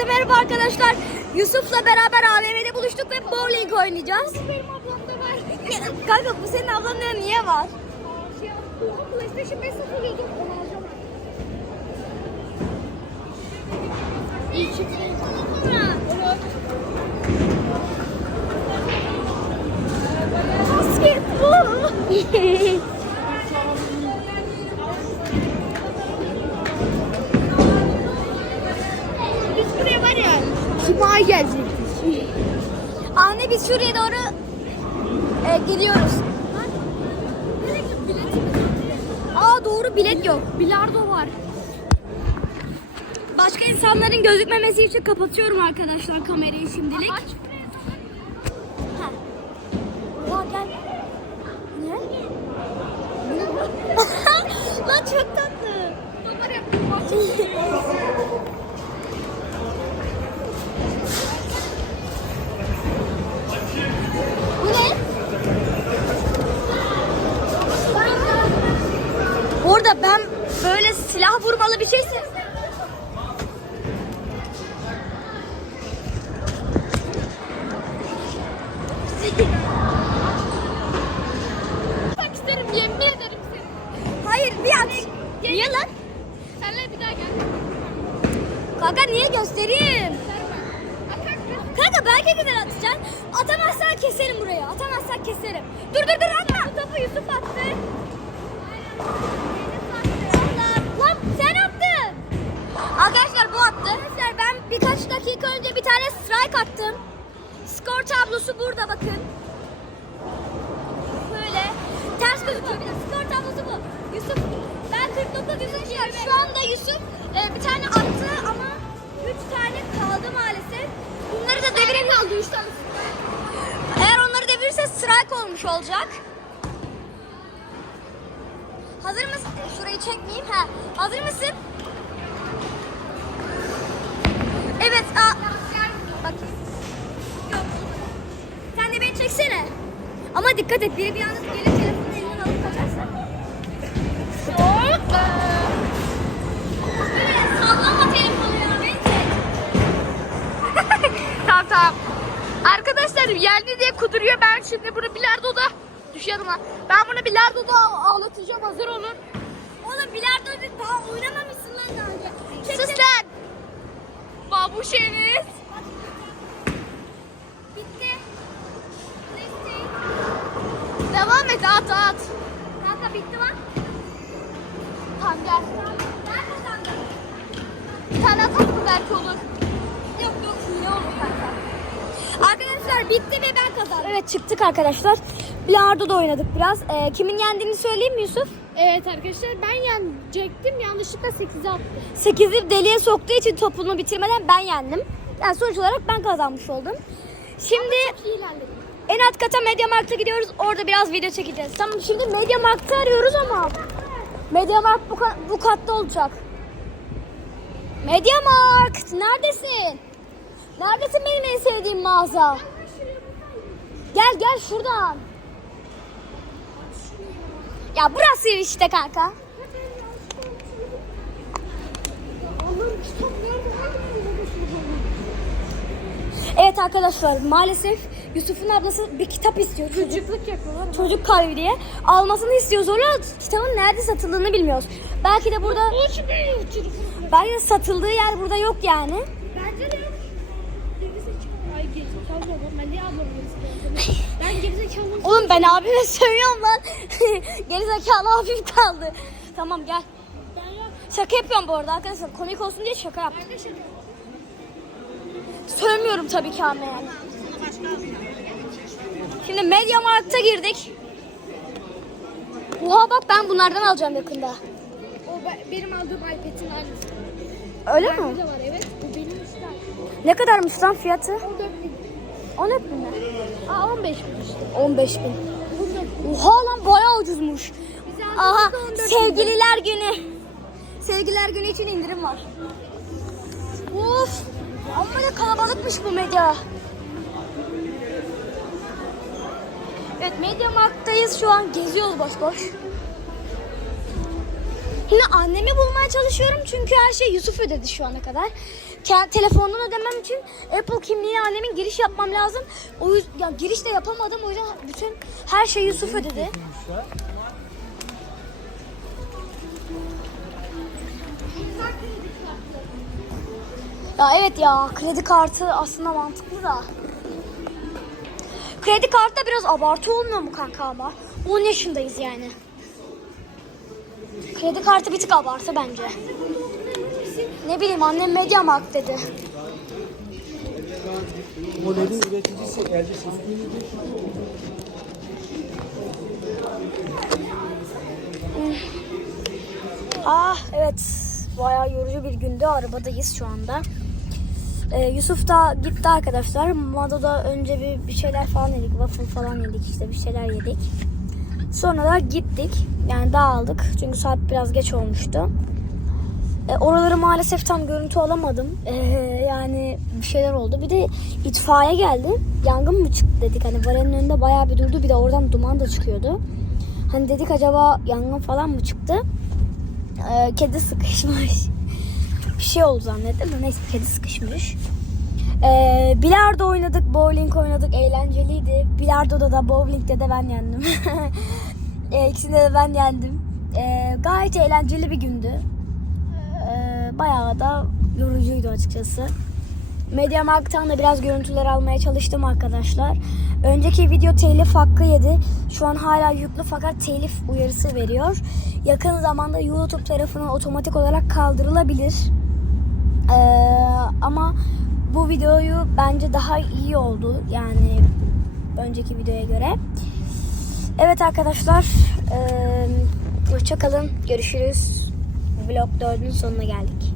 Herkese merhaba arkadaşlar. Yusuf'la beraber AVM'de buluştuk ve bowling oynayacağız. Benim ablamda var. Kanka bu senin ablanın niye var? Şey, PlayStation 5 satılıyordu. Onu alacağım. İyi çıktı. Basketbol. Biz buraya var ya. Cuma'ya gelecektik. Anne biz şuraya doğru e, gidiyoruz. Aa doğru bilet yok. Bilardo var. Başka insanların gözükmemesi için kapatıyorum arkadaşlar kamerayı şimdilik. Aç. Ha. Ya gel. Ne? Lan çok tatlı. Onlar yaptım. Bu ne? Bu arada ben böyle silah vurmalı bir şey şeyse Bak isterim yemin ederim seni. Hayır bir at. Niye lan? Senle bir daha gel. Kanka niye göstereyim? Kanka belki güzel atacaksın. Atamazsan keserim buraya. Atamazsan keserim. Dur dur dur atma. Topu Yusuf attı. Lan sen attın. Arkadaşlar bu attı. Arkadaşlar ben birkaç dakika önce bir tane strike attım. Skor tablosu burada bakın. Böyle ters gözüküyor bir de skor tablosu bu. Yusuf 49 Yusuf. Şu anda Yusuf e, bir tane attı ama 3 tane kaldı maalesef. Bunları da. 3 tane. Eğer onları devirirse strike olmuş olacak. Hazır mısın? Şurayı çekmeyeyim. Ha. Hazır mısın? Evet. Aa. Bakayım. Yok. Sen de beni çeksene. Ama dikkat et. Biri bir anda gelir sallama telefonu ya. Tamam tamam. Arkadaşlar geldi diye kuduruyor. Ben şimdi bunu bilardoda düşerim ha. Ben bunu bilardoda ağlatacağım. Hazır olun. Oğlum bilardo daha oynamamışsın lan daha önce. Sus lan. Babuşeniz. Bitti. Devam et at at. Kanka bitti lan. Tamam gel. Ben kazandım. Bir tane atak mı belki olur. Yok yok hile olur kanka. Arkadaşlar bitti ve ben kazandım. Evet çıktık arkadaşlar. Bilardo da oynadık biraz. Ee, kimin yendiğini söyleyeyim mi Yusuf? Evet arkadaşlar ben yenecektim. Yanlışlıkla 8'e attım. 8'i deliğe soktuğu için topunu bitirmeden ben yendim. Yani sonuç olarak ben kazanmış oldum. Şimdi iyi en alt kata Mediamarkt'a gidiyoruz. Orada biraz video çekeceğiz. Tamam şimdi Mediamarkt'ı arıyoruz ama Mediamarkt bu, bu katta olacak. Mediamarkt neredesin? Neredesin benim en sevdiğim mağaza? Gel gel şuradan. Ya burası işte kanka. Evet arkadaşlar maalesef Yusuf'un ablası bir kitap istiyor. Çocuk, Çocukluk yapıyorlar. çocuk kalbi diye. Almasını istiyoruz. Ona kitabın nerede satıldığını bilmiyoruz. Belki de burada O çıkıyor belki de satıldığı yer burada yok yani. Bence de yok. Ay gerizekalı babam. Ben niye ablamı gerizekalı? Ben gerizekalı. Oğlum ben abime sövüyorum lan. Gerizekalı abim kaldı. Tamam gel. Şaka yapıyorum bu arada arkadaşlar. Komik olsun diye şaka yaptım. Sövmüyorum tabii ki ama yani. Şimdi Mediamarkt'a girdik. Oha bak ben bunlardan alacağım yakında. O be- benim aldığım iPad'in aynısı. Öyle mi? Bende de var evet. Bu benim işte. Ne kadarmış lan fiyatı? 14 bin. 14 bin mi? Aa 15 bin işte. 15 bin. 14 bin. Oha lan bayağı ucuzmuş. Aldığımızda Aha 14 bin. sevgililer günü. Sevgililer günü için indirim var. Of. Amma da kalabalıkmış bu medya. Evet Media Markt'tayız şu an geziyoruz boş boş. Yine annemi bulmaya çalışıyorum çünkü her şey Yusuf ödedi şu ana kadar. telefondan ödemem için Apple kimliği annemin giriş yapmam lazım. O yüzden ya giriş de yapamadım. O yüzden bütün her şeyi Yusuf ödedi. Ya evet ya kredi kartı aslında mantıklı da. Kredi kartı da biraz abartı olmuyor mu kanka ama? 10 yaşındayız yani. Kredi kartı bir tık abartı bence. Ne bileyim annem Mediamarkt dedi. Modelin üreticisi LG. Ah evet bayağı yorucu bir gündü arabadayız şu anda. Ee, Yusuf da gitti arkadaşlar. Mado'da önce bir, bir şeyler falan yedik. Waffle falan yedik işte bir şeyler yedik. Sonra da gittik. Yani dağıldık. Çünkü saat biraz geç olmuştu. E, oraları maalesef tam görüntü alamadım. E, yani bir şeyler oldu. Bir de itfaiye geldi. Yangın mı çıktı dedik. Hani varenin önünde bayağı bir durdu. Bir de oradan duman da çıkıyordu. Hani dedik acaba yangın falan mı çıktı? E, kedi sıkışmış. Bir şey oldu zannettim de neyse kedi sıkışmış. E, bilardo oynadık, bowling oynadık. Eğlenceliydi. Bilardo'da da bowling'de de ben yendim. e, ikisinde de ben yendim. E, gayet eğlenceli bir gündü. Ee, bayağı da yorucuydu açıkçası. Mediamarkt'tan da biraz görüntüler almaya çalıştım arkadaşlar. Önceki video telif hakkı yedi. Şu an hala yüklü fakat telif uyarısı veriyor. Yakın zamanda YouTube tarafından otomatik olarak kaldırılabilir. Ee, ama bu videoyu bence daha iyi oldu. Yani önceki videoya göre. Evet arkadaşlar. E, hoşçakalın. Görüşürüz. Vlog 4'ün sonuna geldik.